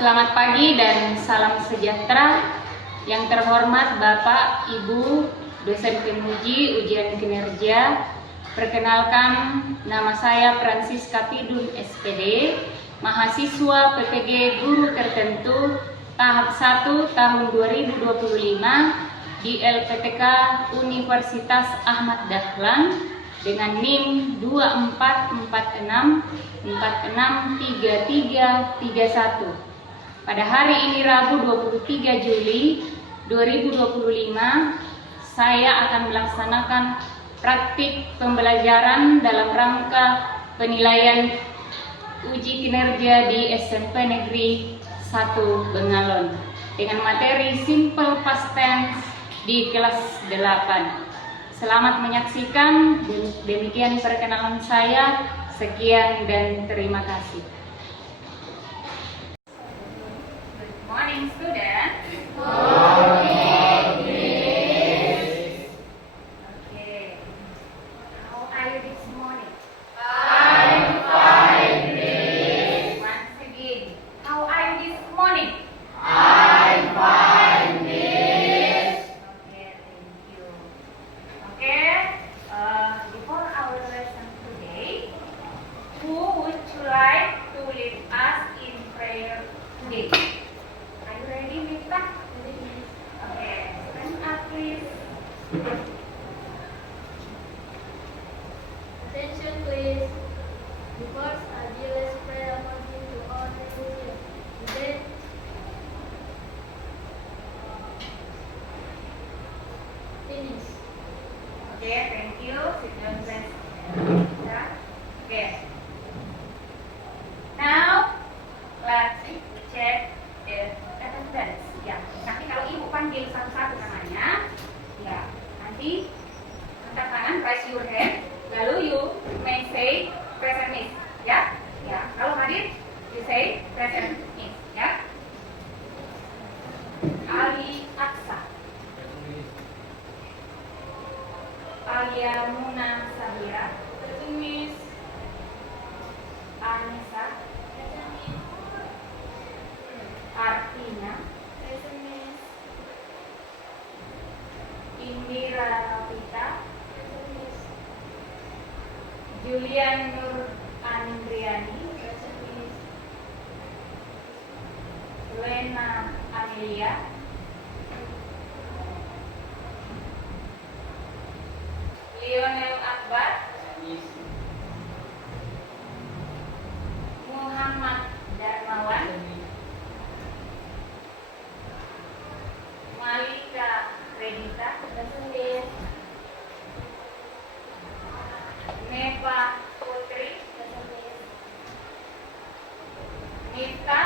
Selamat pagi dan salam sejahtera. Yang terhormat Bapak, Ibu, dosen pemuji ujian kinerja. Perkenalkan, nama saya Francisca Pidun SPD, mahasiswa PPG Guru Tertentu tahap 1 tahun 2025 di LPTK Universitas Ahmad Dahlan dengan NIM 2446463331. Pada hari ini Rabu 23 Juli 2025, saya akan melaksanakan praktik pembelajaran dalam rangka penilaian uji kinerja di SMP Negeri 1 Bengalon dengan materi Simple Past Tense di kelas 8. Selamat menyaksikan, demikian perkenalan saya. Sekian dan terima kasih. Good morning, students. Okay. How are you this morning? I'm fine, Miss. Once again, how are you this morning? I'm fine, Miss. Okay, thank you. Okay, before our lesson today, who would you like to lead us in prayer today? Are you ready, Mita? Okay, stand up, please. Attention please. Before let's pray according to our religion. Then finish. Okay, thank you. Sit down, please. Yeah. Okay. Now, let's check the attendance. Ya, nanti kalau ibu panggil satu-satu namanya, ya, nanti angkat tangan, raise your hand, lalu you may say present miss. Ya, ya. Kalau hadir, you say present miss. Ya. Ali Aksa. Alia Muna Sabira, Miss Anissa, Artina, Indira Rapita, Julian Nur Andriani, Lena Amelia, Lionel Akbar, Muhammad Darmawan, Malika Redita, Neva Putri, Nita,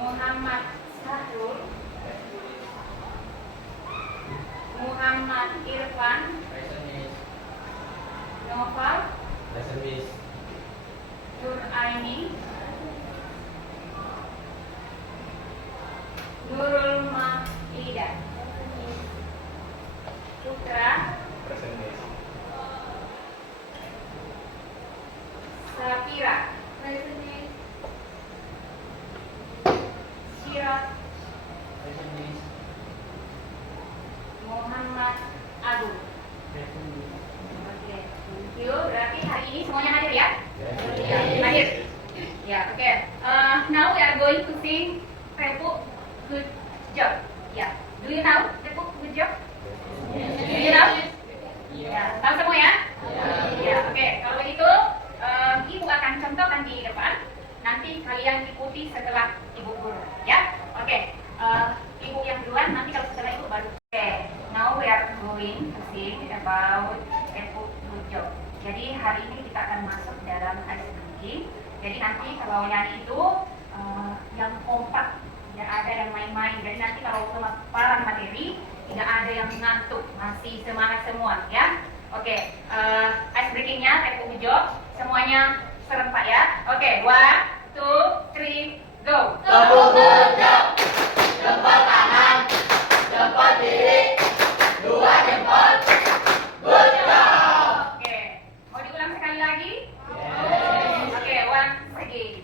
Muhammad Sahrul, Muhammad Irfan, Noval, Nur Aini, Nurul Mahida, Putra, Safira, Syirat, Muhammad Agung. Oke, thank you. Berarti hari ini semuanya hadir ya? Hadir. Ya, oke. Now we are going to sing Tepu Good Job. Ya, do you know Tepu Good Job? Do you know? Ya, tahu semua ya? Ya, oke. Kalau begitu, ibu akan contohkan di depan. Nanti kalian ikuti setelah ibu guru. Ya, oke. Ibu yang duluan. Nanti kalau setelah ibu baru. Oke. Now we are going to sing about Tepu Good Job. Jadi hari ini kita akan masuk dalam ice breaking. Jadi nanti kalau nyanyi itu yang kompak, tidak ada yang main-main. Jadi nanti kalau pemaparan materi tidak ada yang ngantuk, masih semangat semua ya. Oke, ice breakingnya Tepu Good Job, semuanya serempak ya. Oke, 1, 2, 3, go. Tepu Good Job. Jempol kanan, jempol kiri, dua jempol. Good job. Oke, mau diulang sekali lagi? Yes. Oke, once again.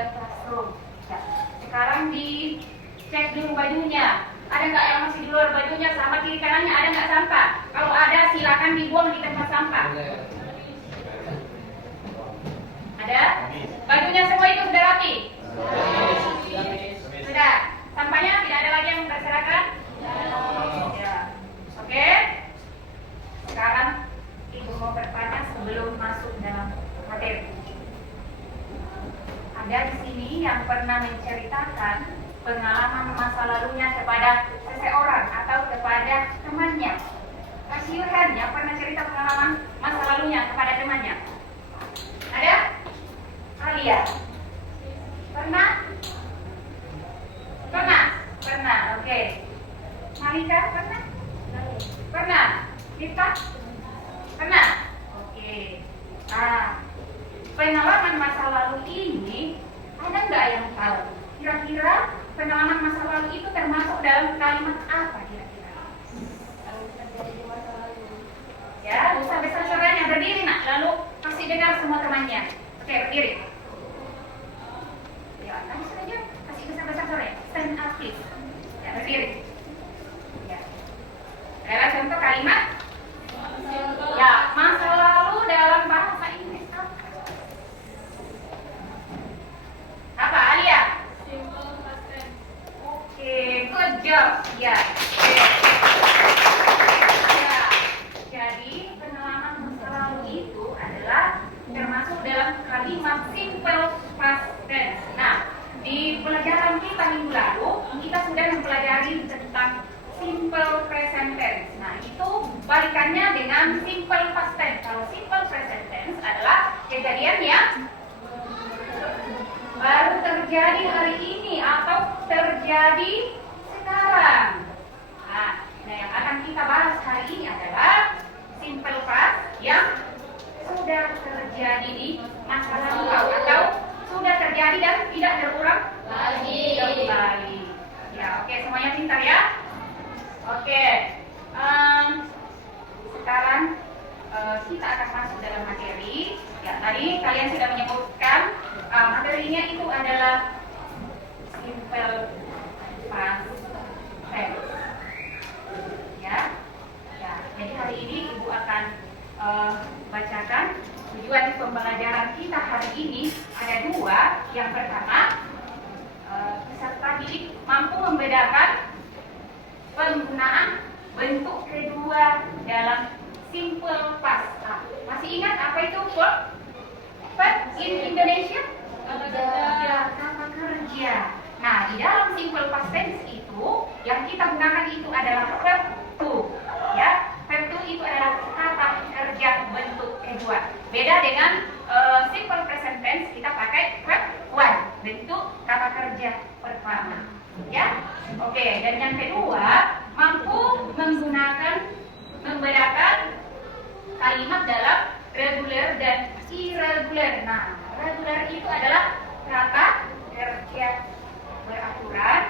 the classroom. Ya. Sekarang dicek dulu bajunya. Ada nggak yang masih di luar bajunya? Sama kiri kanannya ada nggak sampah? Kalau ada silakan dibuang di tempat sampah. Ada? Bajunya semua itu sudah rapi? Sudah. Sampahnya tidak ada lagi yang berserakan? Ya. Oke. Sekarang Ibu mau bertanya sebelum masuk dalam materi. Ada di sini yang pernah menceritakan pengalaman masa lalunya kepada seseorang atau kepada temannya. Kasih hand yang pernah cerita pengalaman masa lalunya kepada temannya. Ada? Alia? Pernah? Pernah? Pernah, oke. Malika pernah? Pernah? Rita? Pernah? Oke. Pengalaman masa lalu ini ada nggak yang tahu? Kira-kira pengalaman masa lalu itu termasuk dalam kalimat apa kira-kira? Kalau terjadi di masa lalu. Ya, usah besar-besarnya berdiri nak, lalu kasih dengar semua temannya. Oke, berdiri. Ya, tadi sudah aja kasih besar-besarnya. Stand up please. Ya, berdiri. Ya. Adalah contoh kalimat. Ya, masa lalu dalam bahasa Inggris apa, Alia? Simple past tense. Oke, good job. Ya. Oke. Ya. Jadi pengalaman masa lalu itu adalah termasuk dalam kalimat simple past tense. Nah, di pelajaran kita minggu lalu kita sudah mempelajari tentang simple present tense. Nah, itu balikannya dengan simple past tense. Kalau simple present tense adalah kejadian yang baru terjadi hari ini atau terjadi sekarang. Nah, yang akan kita bahas hari ini adalah simple past yang sudah terjadi di masa lalu atau sudah terjadi dan tidak terulang lagi. kembali. Ya, oke, semuanya pintar ya. Oke, sekarang kita akan masuk dalam materi. Ya, tadi kalian sudah menyebutkan materinya itu adalah simple past tense. Ya, ya. Jadi hari ini Ibu akan bacakan tujuan pembelajaran kita hari ini ada dua. Yang pertama, peserta didik mampu membedakan penggunaan bentuk kedua dalam simple past. Masih ingat apa itu verb in Indonesia? Kata kerja. Nah, di dalam simple past tense itu yang kita gunakan itu adalah verb to. Ya, verb to itu adalah kata kerja bentuk kedua. Beda dengan simple present tense, kita pakai verb one, bentuk kata kerja pertama. Ya, oke. Dan yang kedua, mampu membedakan kalimat dalam regular dan irregular. Nah, regular itu adalah kata kerja beraturan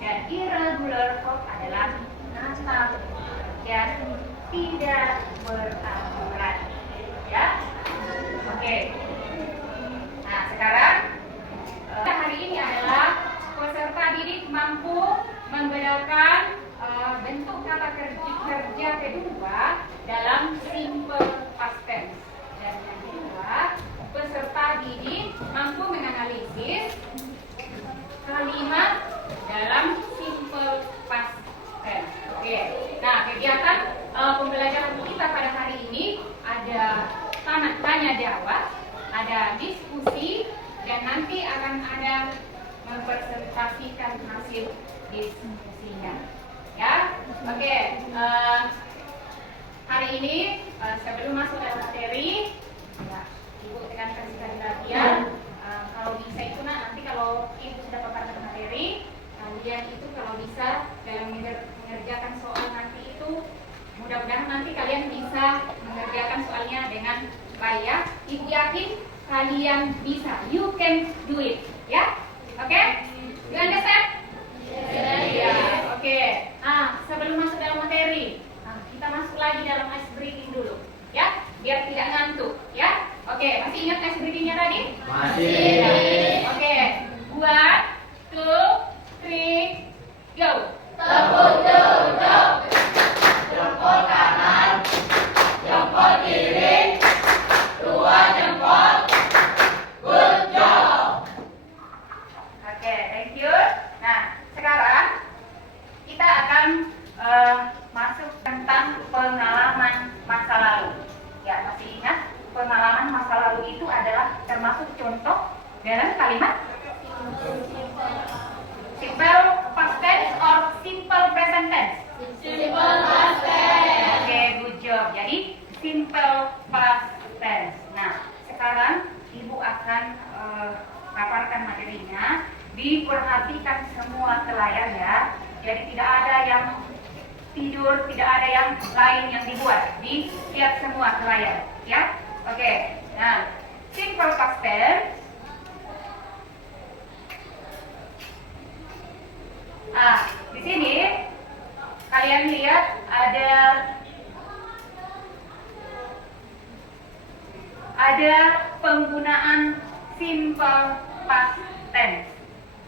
dan irregular verb adalah kata yang tidak beraturan. Ya, oke. Nah, sekarang hari ini adalah peserta didik mampu membedakan bentuk kata kerja kedua dalam simple past tense. Dan yang kedua, peserta didik mampu menganalisis kalimat dalam simple past tense. Oke. Nah, kegiatan pembelajaran kita pada hari ini ada tanya jawab, ada diskusi, dan nanti akan ada mempresentasikan hasil diskusinya. Ya, oke. Hari ini sebelum masuk dalam materi, ya, Ibu tekankan sekali lagi ya. Kalau bisa itu nanti kalau Ibu sudah paparkan materi, kalian itu kalau bisa dalam mengerjakan soal nanti itu, mudah-mudahan nanti kalian bisa mengerjakan soalnya dengan baik ya. Ibu yakin kalian bisa. You can do it. Ya, oke? You understand? Ya, oke. Nah, sebelum masuk dalam materi, kita masuk lagi dalam ice breathing dulu, ya, biar tidak ngantuk, ya. Oke, masih ingat ice breathingnya tadi? Masih. Oke. Go. Tepuk tunjuk. Jempol kanan. Jempol kiri. Dua jempol. Good job. Oke, thank you. Nah, sekarang kita akan masuk tentang pengalaman masa lalu. Ya, masih ingat pengalaman masa lalu itu adalah termasuk contoh dalam kalimat simple past tense or simple present tense? Simple past tense. Oke, good job. Jadi simple past tense. Nah, sekarang Ibu akan paparkan materinya. Diperhatikan semua ke layar ya. Jadi tidak ada yang tidur, tidak ada yang lain yang dibuat. Dilihat semua ke layar, ya. Oke. Nah, simple past tense. Di sini kalian lihat ada penggunaan simple past tense.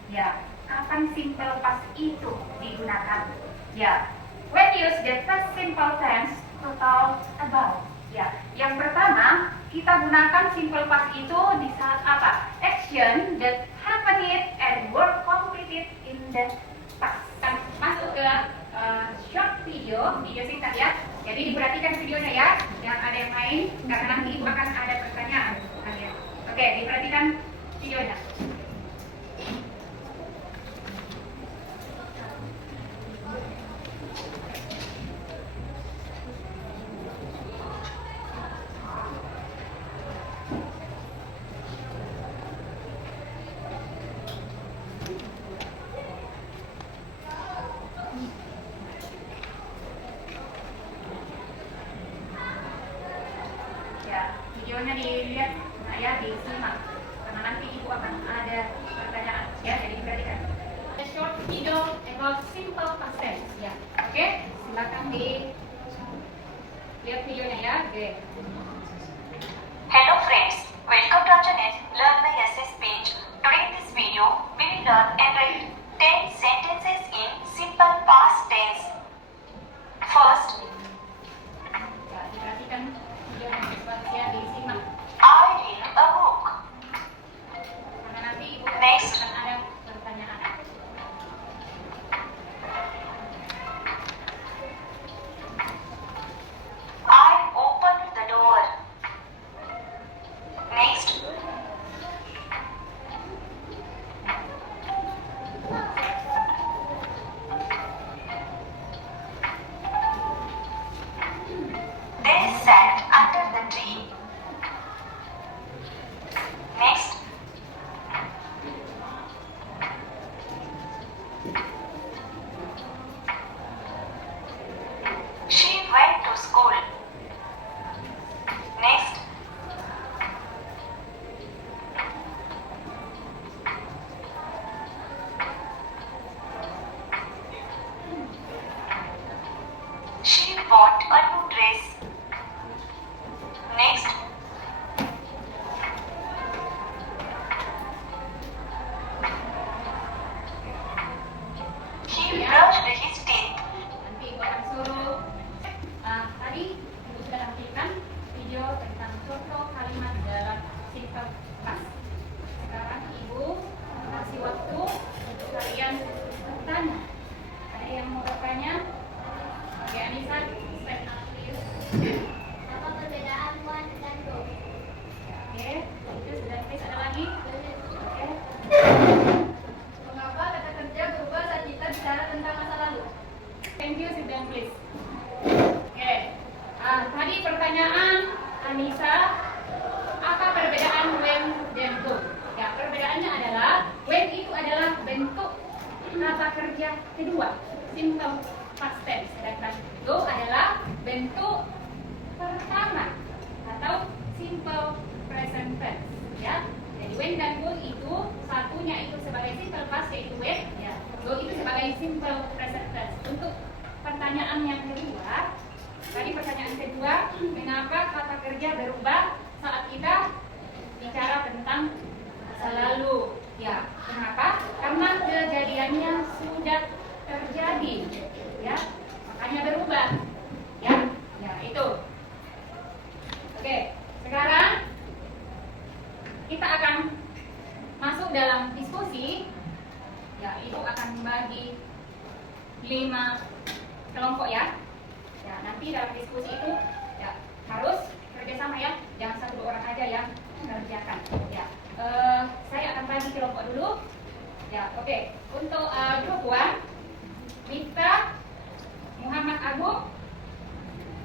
Ya, kapan simple past itu digunakan? Ya, when use the past simple tense to talk about. Ya, yang pertama kita gunakan simple past itu di saat apa? Action that happened and were completed in the past. Masuk ke short video singkat ya. Jadi diperhatikan videonya ya, yang ada yang lain karena nanti Ibu akan ada pertanyaan kalian. Oke, diperhatikan videonya. Videonya dilihat, nah ya disimak karena nanti Ibu akan ada pertanyaan ya, jadi perhatikan. A short video about simple past tense ya. Oke, silakan lihat videonya ya. Oke. Hello friends, welcome to our channel Learn by SS page. Today in this video, we will learn and write 10 sentences in simple past tense. First, Ya, diperhatikan videonya ya, disimak I read a book. karena nanti Ibu Next. akan ada pertanyaan. I opened the door. Next, they sat under the tree. Next, she went to school. Next, she bought a new dress. Next, he brushed his teeth. Nanti Ibu akan suruh. Tadi Ibu sudah tampilkan video tentang contoh kalimat dalam simple past. Sekarang Ibu kasih waktu untuk kalian bertanya. Ada yang mau bertanya? Oke, Anissa, stand up please. Apa perbedaan one dan go? Oke, itu sudah please. Ada lagi? Oke. Mengapa kata kerja berubah saat kita bicara tentang masa lalu? Thank you, sit down please. Oke. Tadi pertanyaan Anissa, apa perbedaan when dan go? Ya, perbedaannya adalah when itu adalah bentuk kata kerja kedua, simple past tense, sedangkan go adalah bentuk pertama atau simple present tense. Ya, jadi when dan go itu satunya itu sebagai simple past yaitu when, ya, go itu sebagai simple present tense. Untuk pertanyaan yang kedua, tadi pertanyaan kedua, kenapa kata kerja berubah saat kita bicara tentang masa lalu? Ya, kenapa? Karena kejadiannya sudah terjadi, ya, makanya berubah, ya, ya itu. Oke, sekarang kita akan masuk dalam diskusi, ya, itu akan membagi 5 kelompok ya. Ya, nanti dalam diskusi itu ya harus kerjasama ya, jangan 1-2 orang aja yang mengerjakan. Ya, saya akan bagi kelompok dulu. Ya, oke. Untuk grup 1, Mifta, Muhammad Agung,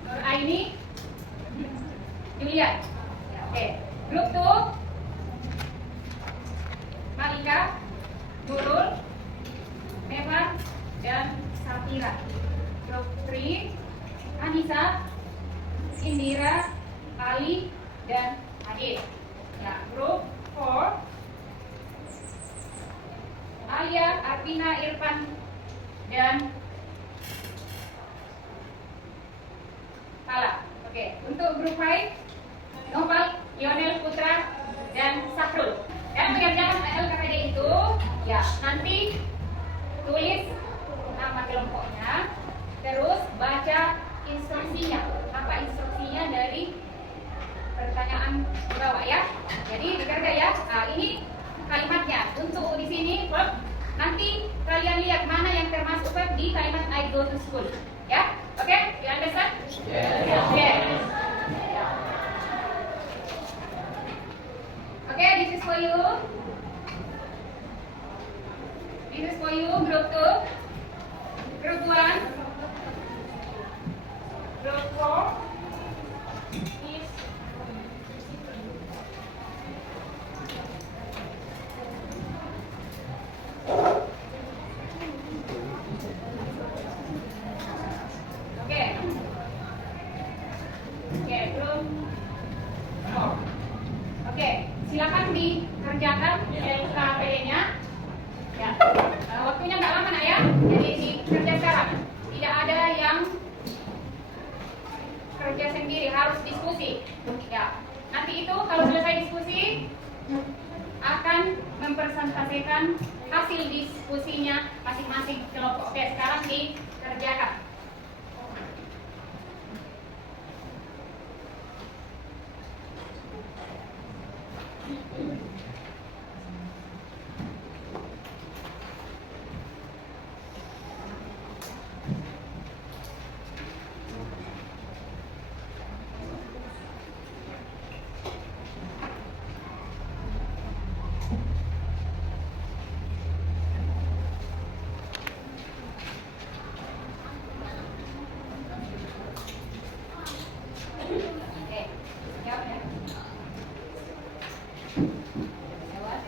Nur Aini, Julian. Ya, oke. Grup 2, Malika, Nurul, Mevan, dan Safira. Grup 3, Anissa, Indira, Ali, dan Adit. Ya, grup 4, Alia, Arvina, Irfan, dan Tala. Oke, untuk grup 5, Noval, Lionel, Putra, dan Sahrul. Dan mengerjakan LKPD itu, ya nanti tulis nama kelompoknya, terus baca instruksinya. Apa instruksinya dari pertanyaan bawah ya. Jadi dikerja ya. Nah, ini kalimatnya. Untuk di sini nanti kalian lihat mana yang termasuk di kalimat I go to school. Ya. Oke? You understand? Yes. Oke. Oke, this is for you. This is for you, group 2. Group 1. Group 4 is Oke. Oke, group 4. Oke, silakan dikerjakan LKPD-nya. Ya. Waktunya nggak lama nak ya. Jadi dikerja sekarang. Tidak ada yang kerja sendiri, harus diskusi. Ya. Nanti itu kalau selesai diskusi akan mempresentasikan hasil diskusinya masing-masing kelompok. Oke, sekarang dikerjakan. Oke, siap ya. Lewat.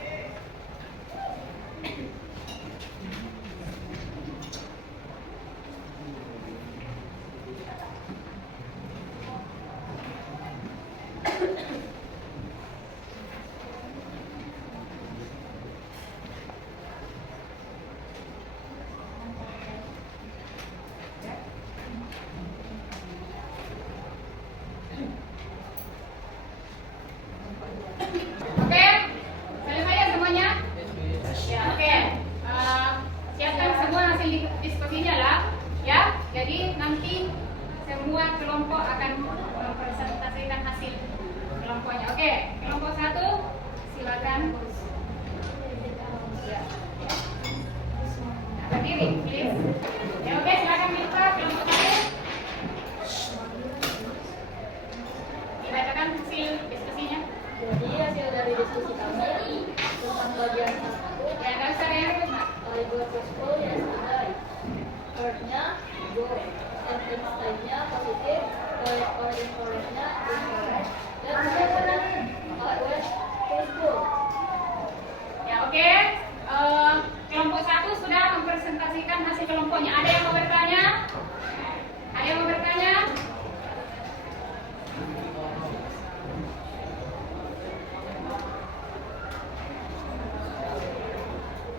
Oke, selesai ya semuanya? Ya, oke. Siapkan semua hasil diskusinya lah, ya. Jadi nanti semua kelompok akan mempresentasikan hasil kelompoknya. Oke, kelompok 1 silakan. Ya. Nah, berdiri, please. Ya, oke, silakan Mifta, kelompok 1. Dibacakan hasil diskusinya. Jadi hasil dari diskusi kami tentang bagian 1, Ya, nggak usah ya, Mas. I go to school yesterday. Word-nya go, sentence type-nya positif, or incorrect-nya incorrect, dan kemudian I went to school. Ya, oke. Kelompok 1 sudah mempresentasikan hasil kelompoknya. Ada yang mau bertanya? Ada yang mau bertanya?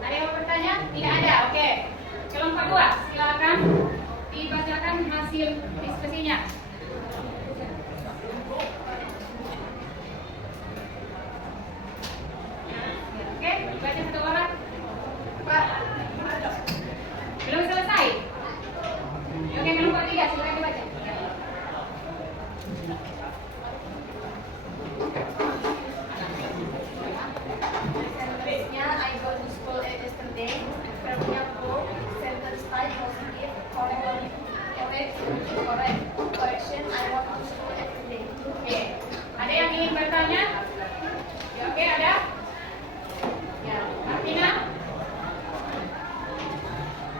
Ada yang mau bertanya? Tidak ada. Oke. Kelompok 2, silakan dibacakan hasil diskusinya. Oke, dibaca satu orang. Pak. Belum selesai. Correct. Correction, I walk to school every day. Oke. Ada yang ingin bertanya? Ya, oke, ada? Ya, Martina?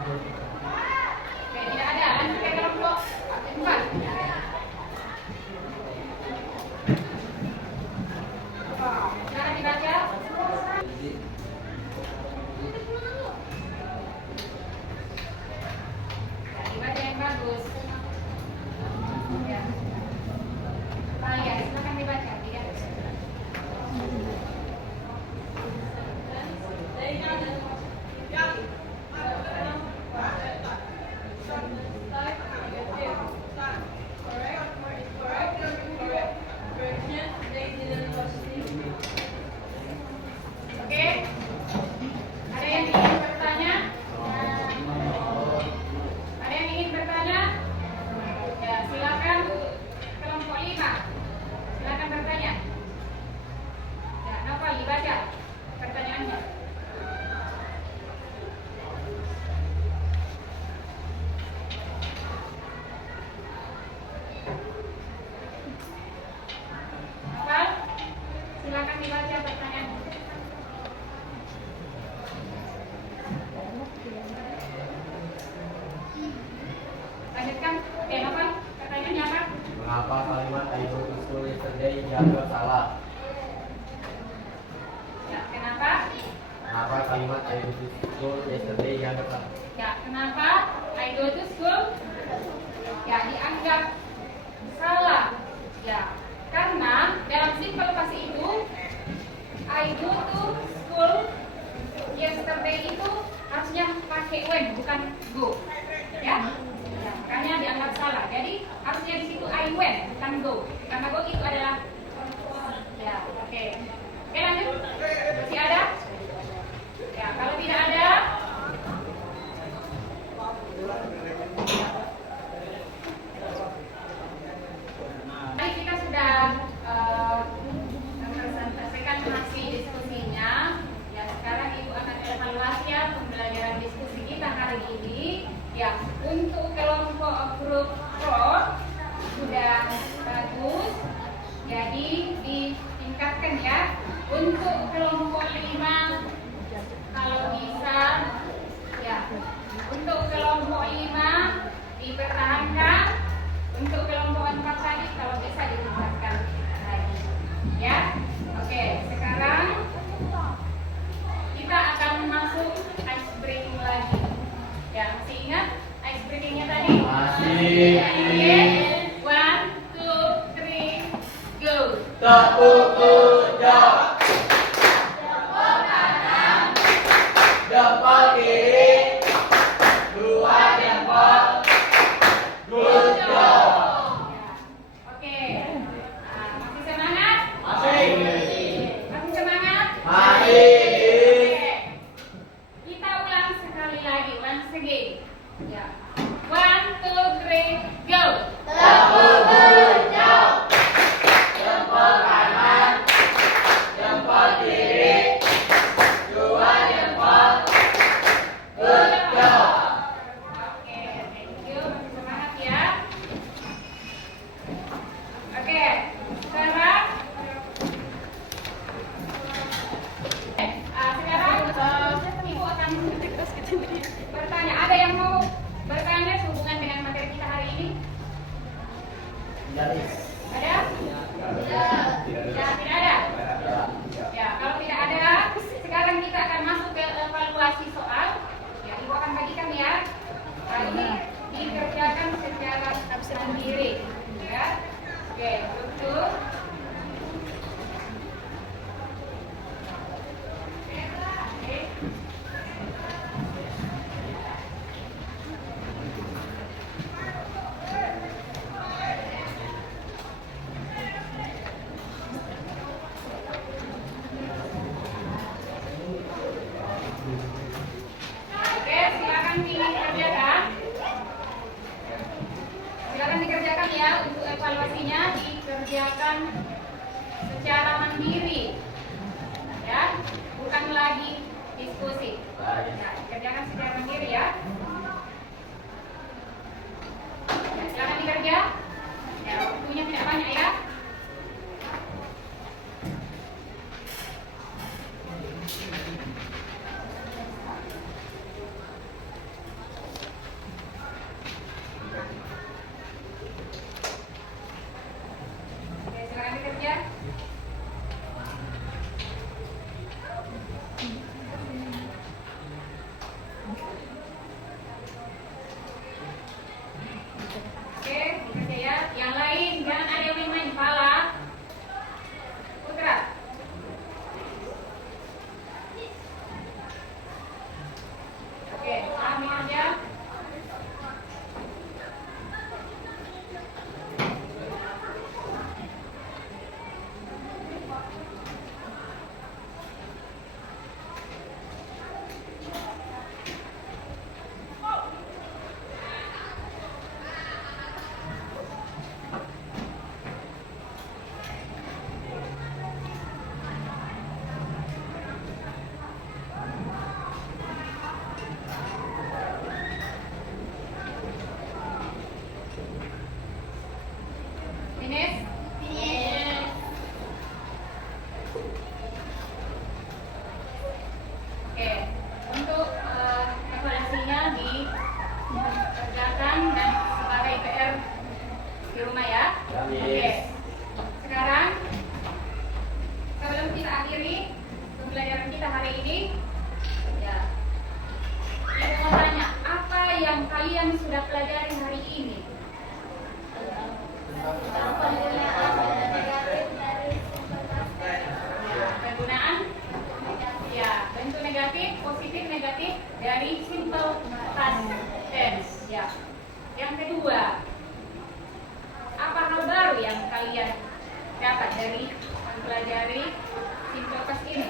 Oke, tidak ada. Lanjut ke kelompok 4. Silakan dibaca. Ya, dibaca yang bagus. Ya. Ya, silakan dibaca. Tidak. Oke. Ada yang ingin bertanya? Ada yang ingin bertanya? Ya, silakan kelompok 5. Silakan bertanya. Ya, Novel dibaca pertanyaannya. Novel, silakan dibaca pertanyaannya. Lanjutkan. Oke, Novel, pertanyaannya apa? Mengapa kalimat I go to school yesterday dianggap salah? Ya, kenapa? Mengapa kalimat I go to school yesterday dianggap salah? Ya, kenapa I go to school? Ya, dianggap salah. Ya, karena dalam simple past itu I go to school yesterday itu harusnya pakai when, bukan go. Ya, ya, makanya dianggap salah. Jadi harusnya di situ I went, bukan go. Karena go itu adalah ya, oke. Oke, lanjut. Masih ada? Ya, kalau tidak ada, tadi kita sudah mempresentasikan hasil diskusinya. Ya, sekarang Ibu akan evaluasi ya pembelajaran diskusi kita hari ini. Ya, untuk kelompok grup pro sudah bagus. Jadi ditingkatkan ya. Untuk kelompok 5 kalau bisa ya. Untuk kelompok 5 dipertahankan. Untuk kelompok 4 tadi kalau bisa ditingkatkan lagi. Ya. Oke, sekarang kita akan masuk ice breaking lagi. Ya, masih ingat ice breakingnya tadi? Masih. Oke. 1, 2, 3, go. Tepuk tangan. Jempol kiri. Dua jempol. Good job. Oke. Masih semangat? Masih. Masih semangat? Masih. Oke. Kita ulang sekali lagi, once again. Ya. 1, 2, 3, go. Tepuk tangan. Jempol kanan. Jempol kiri. Dua jempol. Good job. Oke, thank you. Masih semangat ya. Oke, sekarang Ibu akan bertanya. Ada yang mau bertanya sehubungan dengan materi kita hari ini? Ada? Ya, tidak ada. Ya, kalau tidak ada, sekarang kita akan masuk ke evaluasi soal. Ya, Ibu akan bagikan ya. Ini dikerjakan secara mandiri. Ya. Oke, betul. Oke. Oke, silakan dikerjakan. Silakan dikerjakan ya, untuk evaluasinya dikerjakan secara mandiri. Ya, bukan lagi diskusi. Ya, dikerjakan secara mandiri ya. Ya, dari mempelajari simple past ini?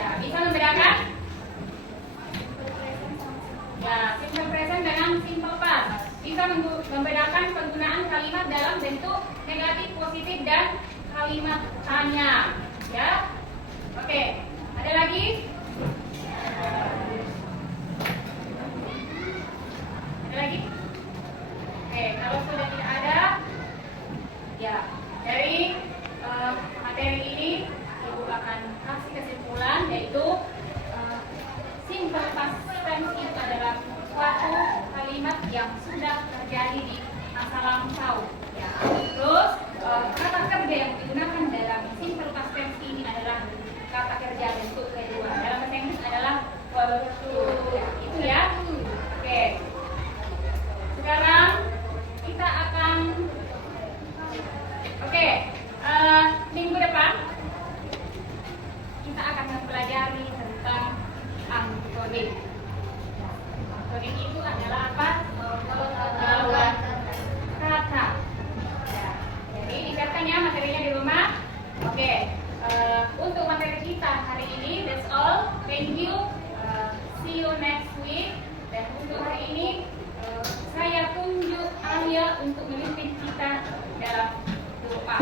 Ya, bisa membedakan? Ya, simple present dengan simple past. Bisa membedakan penggunaan kalimat dalam bentuk negatif, positif, dan kalimat tanya. Ya, oke. Ada lagi? Ada lagi? Oke, kalau sudah tidak ada, ya dari materi ini Ibu akan kasih kesimpulan, yaitu simple past tense itu adalah suatu kalimat yang sudah terjadi di masa lampau. Ya. Terus kata kerja yang digunakan dalam simple past tense ini adalah kata kerja bentuk kedua. Dalam bahasa Inggris adalah verb to. Ya, itu ya. Oke. Sekarang kita akan minggu depan kita akan mempelajari tentang antonim. Antonim itu adalah apa? Lawan kata. Ya. Jadi disiapkan ya materinya di rumah. Oke. Untuk materi kita hari ini, that's all. Thank you. See you next week. Dan untuk hari ini saya tunjuk Alia untuk memimpin kita dalam doa.